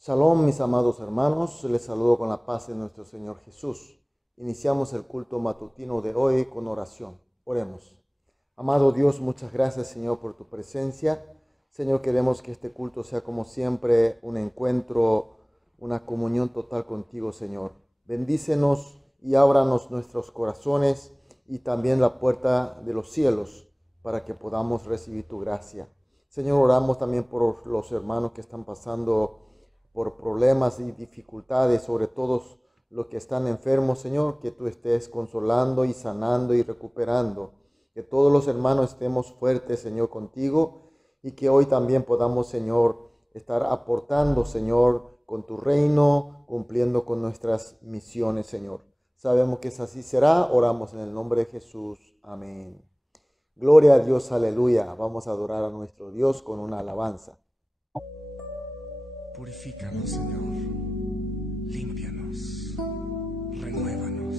Shalom, mis amados hermanos, les saludo con la paz de nuestro Señor Jesús. Iniciamos el culto matutino de hoy con oración. Oremos. Amado Dios, muchas gracias, Señor, por tu presencia. Señor, queremos que este culto sea como siempre un encuentro, una comunión total contigo, Señor. Bendícenos y ábranos nuestros corazones y también la puerta de los cielos para que podamos recibir tu gracia. Señor, oramos también por los hermanos que están pasando por problemas y dificultades, sobre todos los que están enfermos, Señor, que tú estés consolando y sanando y recuperando. Que todos los hermanos estemos fuertes, Señor, contigo, y que hoy también podamos, Señor, estar aportando, Señor, con tu reino, cumpliendo con nuestras misiones, Señor. Sabemos que así será. Oramos en el nombre de Jesús. Amén. Gloria a Dios, aleluya. Vamos a adorar a nuestro Dios con una alabanza. Purifícanos, Señor, límpianos, renuévanos.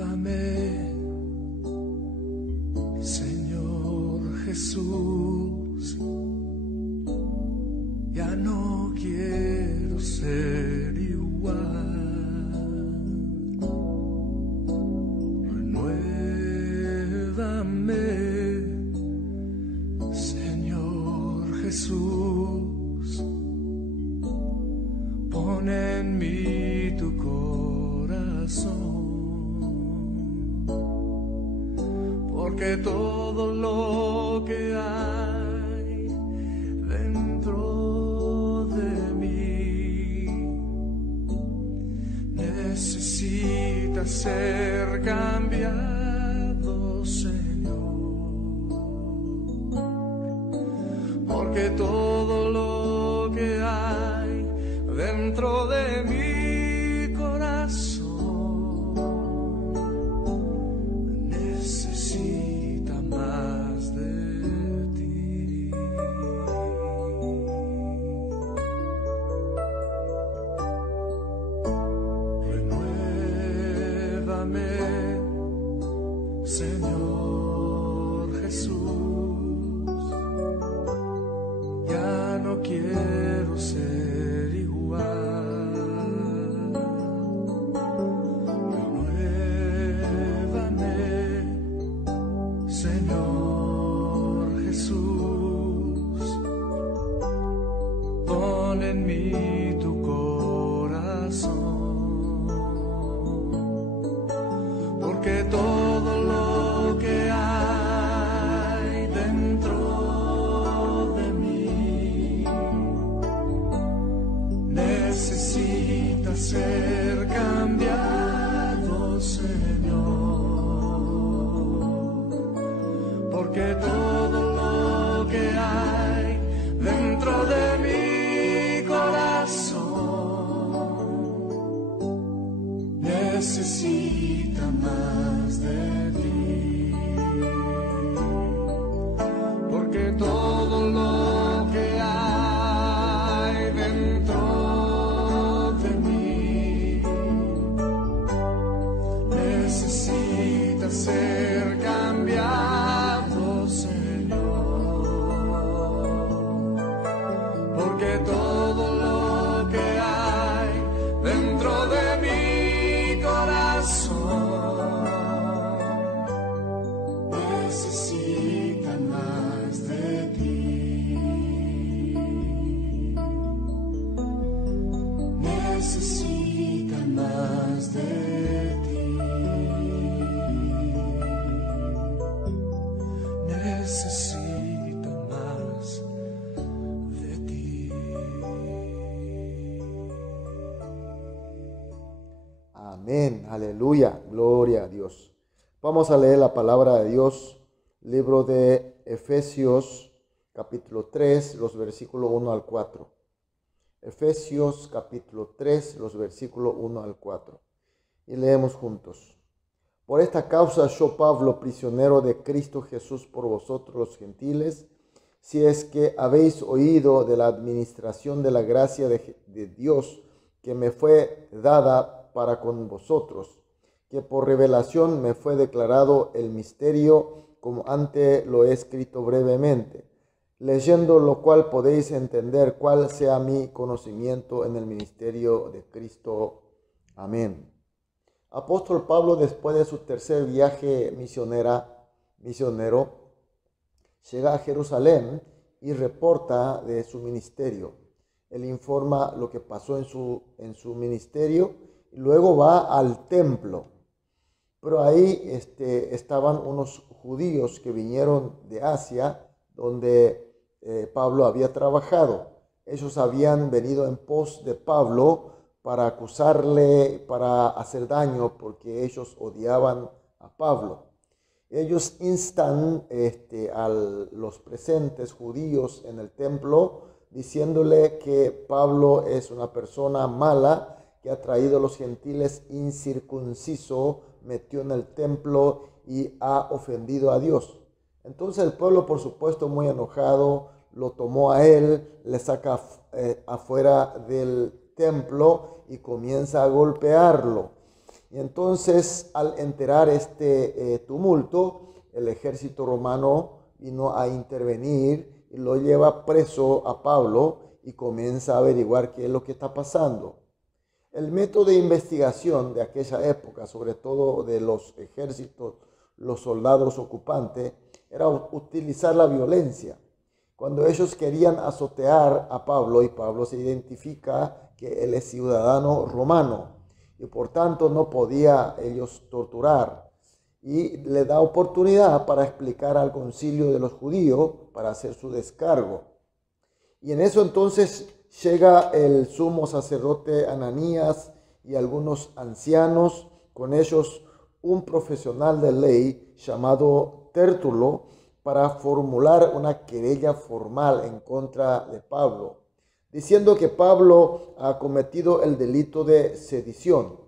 Renuévame, Señor Jesús, ya no quiero ser igual. Señor Jesús, pon en mí tu corazón, porque todo lo que hay dentro de mí necesita ser cambiado, Señor. Porque todo lo que hay dentro de mi corazón necesita más de ti. Renuévame, Señor Jesús. No quiero ser igual. Renuévame, Señor Jesús. Pon en mí tu corazón, porque todo lo que hay dentro necesita ser cambiado, Señor, porque todo lo que hay dentro de mi corazón necesita más de ti, porque todo lo que hay dentro necesita ser cambiado, Señor, porque todo lo que hay dentro de mi corazón necesita más de ti, necesita más de ti. Necesita más de ti. Amén, aleluya, gloria a Dios. Vamos a leer la palabra de Dios, libro de Efesios, capítulo 3, los versículos 1 al 4. Efesios, capítulo 3, los versículos 1 al 4. Y leemos juntos. Por esta causa yo, Pablo, prisionero de Cristo Jesús por vosotros los gentiles, si es que habéis oído de la administración de la gracia de Dios que me fue dada para con vosotros, que por revelación me fue declarado el misterio, como antes lo he escrito brevemente, leyendo lo cual podéis entender cuál sea mi conocimiento en el ministerio de Cristo. Amén. Apóstol Pablo, después de su tercer viaje misionero, llega a Jerusalén y reporta de su ministerio. Él informa lo que pasó en su ministerio y luego va al templo. Pero ahí estaban unos judíos que vinieron de Asia, donde Pablo había trabajado. Ellos habían venido en pos de Pablo para acusarle, para hacer daño, porque ellos odiaban a Pablo. Ellos instan a los presentes judíos en el templo, diciéndole que Pablo es una persona mala, que ha traído a los gentiles incircunciso, metió en el templo y ha ofendido a Dios. Entonces el pueblo, por supuesto, muy enojado, lo tomó a él, le saca afuera del templo y comienza a golpearlo. Y entonces, al enterar este tumulto, el ejército romano vino a intervenir y lo lleva preso a Pablo y comienza a averiguar qué es lo que está pasando. El método de investigación de aquella época, sobre todo de los ejércitos, los soldados ocupantes, era utilizar la violencia. Cuando ellos querían azotear a Pablo, y Pablo se identifica que él es ciudadano romano, y por tanto no podía ellos torturar, y le da oportunidad para explicar al concilio de los judíos para hacer su descargo. Y en eso entonces llega el sumo sacerdote Ananías y algunos ancianos, con ellos un profesional de ley llamado Tértulo, para formular una querella formal en contra de Pablo, diciendo que Pablo ha cometido el delito de sedición.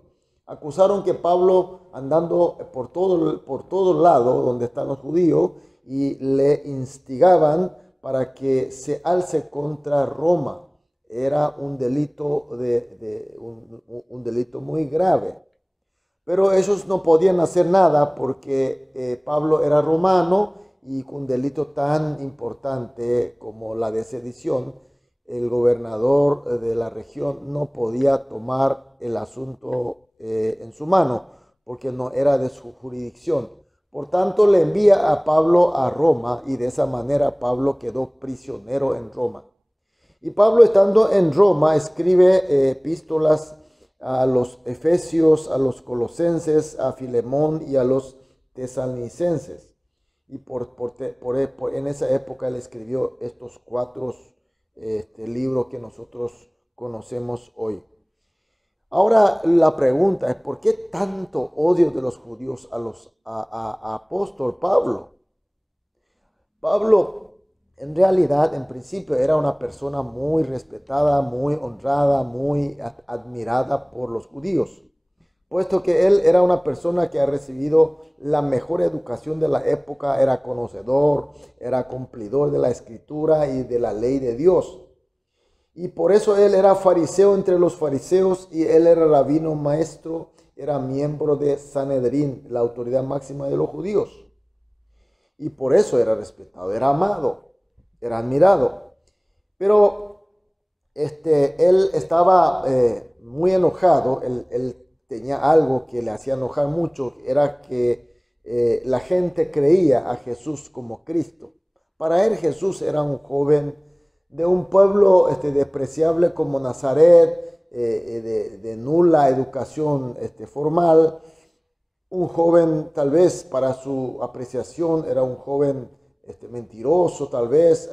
Acusaron que Pablo, andando por todo lado donde están los judíos, y le instigaban para que se alce contra Roma. Era un delito, un delito muy grave. Pero ellos no podían hacer nada porque Pablo era romano, y con un delito tan importante como la de sedición, el gobernador de la región no podía tomar el asunto en su mano, porque no era de su jurisdicción. Por tanto, le envía a Pablo a Roma, y de esa manera Pablo quedó prisionero en Roma. Y Pablo, estando en Roma, escribe epístolas a los efesios, a los colosenses, a Filemón y a los tesalonicenses. Y en esa época él escribió estos 4 libros que nosotros conocemos hoy. Ahora la pregunta es, ¿por qué tanto odio de los judíos a apóstol Pablo? Pablo, en realidad, en principio, era una persona muy respetada, muy honrada, muy admirada por los judíos, puesto que él era una persona que ha recibido la mejor educación de la época, era conocedor, era cumplidor de la escritura y de la ley de Dios. Y por eso él era fariseo entre los fariseos, y él era rabino maestro, era miembro de Sanedrín, la autoridad máxima de los judíos. Y por eso era respetado, era amado, era admirado. Pero él estaba muy enojado. Él tenía algo que le hacía enojar mucho, era que la gente creía a Jesús como Cristo. Para él Jesús era un joven de un pueblo despreciable como Nazaret, de nula educación formal, un joven, tal vez para su apreciación era un joven mentiroso, tal vez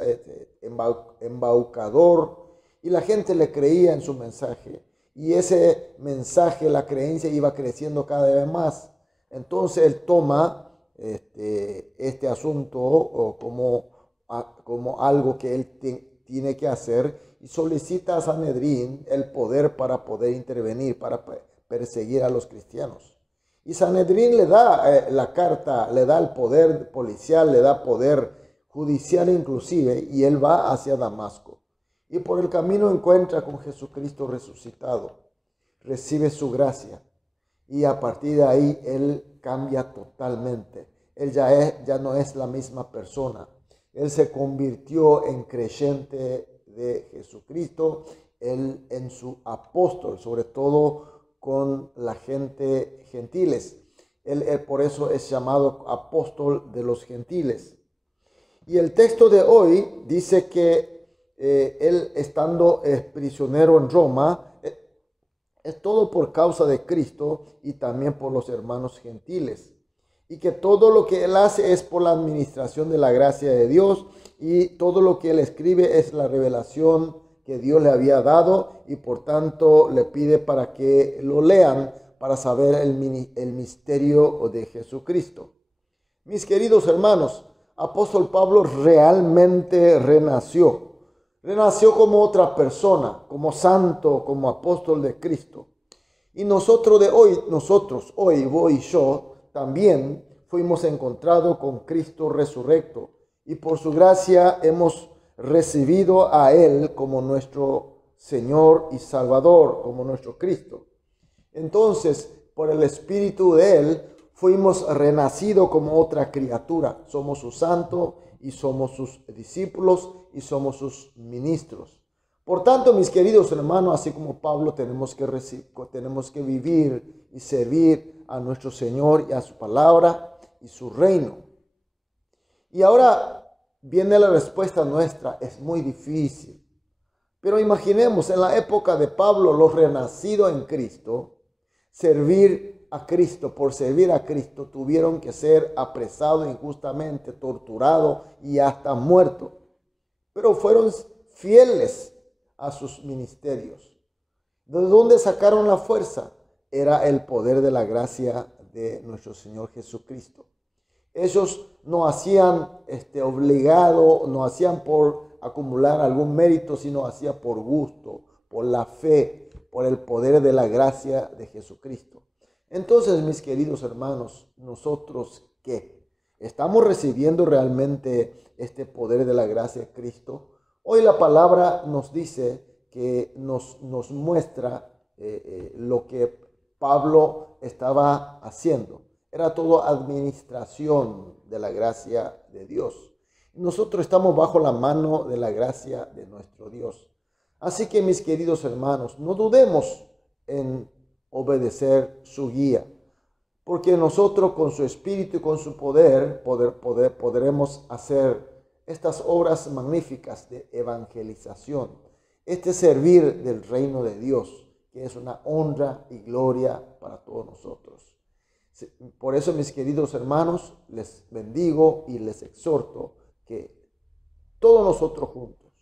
embaucador, y la gente le creía en su mensaje. Y ese mensaje, la creencia, iba creciendo cada vez más. Entonces él toma este asunto como algo que él tiene que hacer, y solicita a Sanedrín el poder para poder intervenir, para perseguir a los cristianos. Y Sanedrín le da la carta, le da el poder policial, le da poder judicial inclusive, y él va hacia Damasco. Y por el camino encuentra con Jesucristo resucitado, recibe su gracia. y a partir de ahí él cambia totalmente. Él ya no es la misma persona. Él se convirtió en creyente de Jesucristo, él en su apóstol, sobre todo con la gente gentiles. Él por eso es llamado apóstol de los gentiles. Y el texto de hoy dice que él, estando prisionero en Roma, es todo por causa de Cristo y también por los hermanos gentiles. Y que todo lo que él hace es por la administración de la gracia de Dios, y todo lo que él escribe es la revelación que Dios le había dado, y por tanto le pide para que lo lean para saber el misterio de Jesucristo. Mis queridos hermanos, apóstol Pablo realmente renació. Renació como otra persona, como santo, como apóstol de Cristo. Y nosotros hoy, vos y yo, también fuimos encontrados con Cristo resurrecto. Y por su gracia hemos recibido a Él como nuestro Señor y Salvador, como nuestro Cristo. Entonces, por el Espíritu de Él, fuimos renacidos como otra criatura. Somos sus santos y somos sus discípulos y somos sus ministros. Por tanto, mis queridos hermanos, así como Pablo, tenemos que vivir y servir a nuestro Señor y a su palabra y su reino. Y ahora viene la respuesta nuestra. Es muy difícil. Pero imaginemos, en la época de Pablo, los renacidos en Cristo, servir a Cristo, por servir a Cristo, tuvieron que ser apresados injustamente, torturados y hasta muertos. Pero fueron fieles a sus ministerios. ¿De dónde sacaron la fuerza? Era el poder de la gracia de nuestro Señor Jesucristo. Ellos no hacían obligado, no hacían por acumular algún mérito, sino hacían por gusto, por la fe, por el poder de la gracia de Jesucristo. Entonces, mis queridos hermanos, ¿nosotros qué? ¿Estamos recibiendo realmente este poder de la gracia de Cristo? Hoy la palabra nos dice que nos muestra lo que Pablo estaba haciendo. Era todo administración de la gracia de Dios. Nosotros estamos bajo la mano de la gracia de nuestro Dios. Así que, mis queridos hermanos, no dudemos en obedecer su guía, porque nosotros con su espíritu y con su poder podremos hacer estas obras magníficas de evangelización, servir del reino de Dios, que es una honra y gloria para todos nosotros. Por eso, mis queridos hermanos, les bendigo y les exhorto que todos nosotros juntos,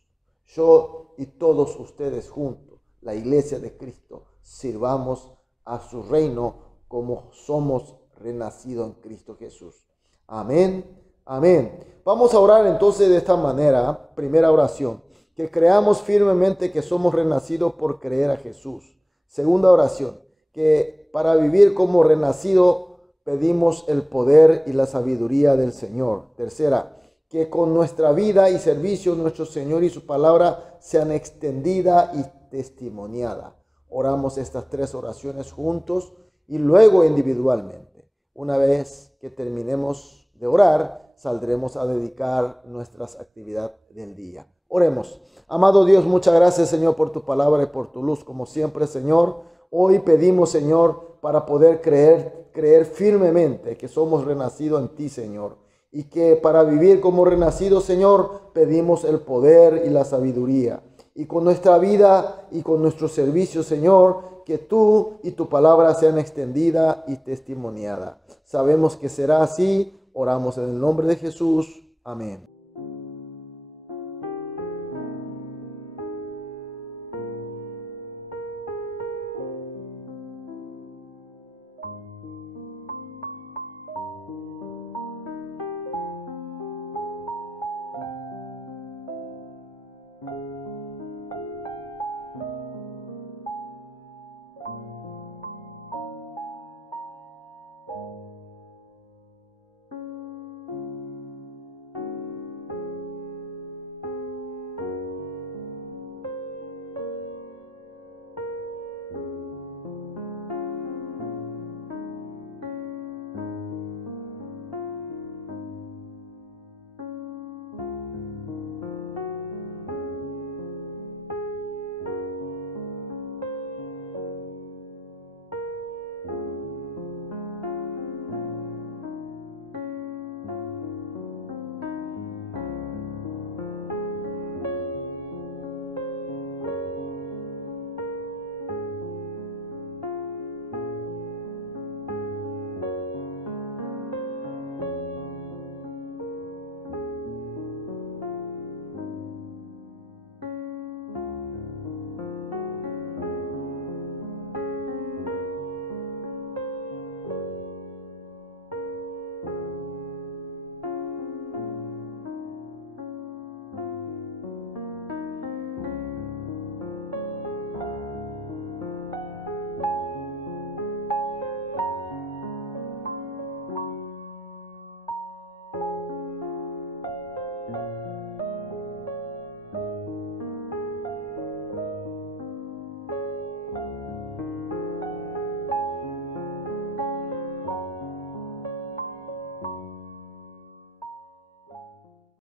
yo y todos ustedes juntos, la iglesia de Cristo, sirvamos a su reino como somos renacidos en Cristo Jesús. Amén, amén. Vamos a orar entonces de esta manera. Primera oración, que creamos firmemente que somos renacidos por creer a Jesús. Segunda oración, que para vivir como renacido pedimos el poder y la sabiduría del Señor. Tercera, que con nuestra vida y servicio nuestro Señor y su palabra sean extendida y testimoniada. Oramos estas tres oraciones juntos y luego individualmente. Una vez que terminemos de orar, saldremos a dedicar nuestras actividades del día. Oremos. Amado Dios, muchas gracias, Señor, por tu palabra y por tu luz, como siempre, Señor. Hoy pedimos, Señor, para poder creer firmemente que somos renacidos en ti, Señor. Y que para vivir como renacidos, Señor, pedimos el poder y la sabiduría. Y con nuestra vida y con nuestro servicio, Señor, que tú y tu palabra sean extendida y testimoniada. Sabemos que será así. Oramos en el nombre de Jesús. Amén.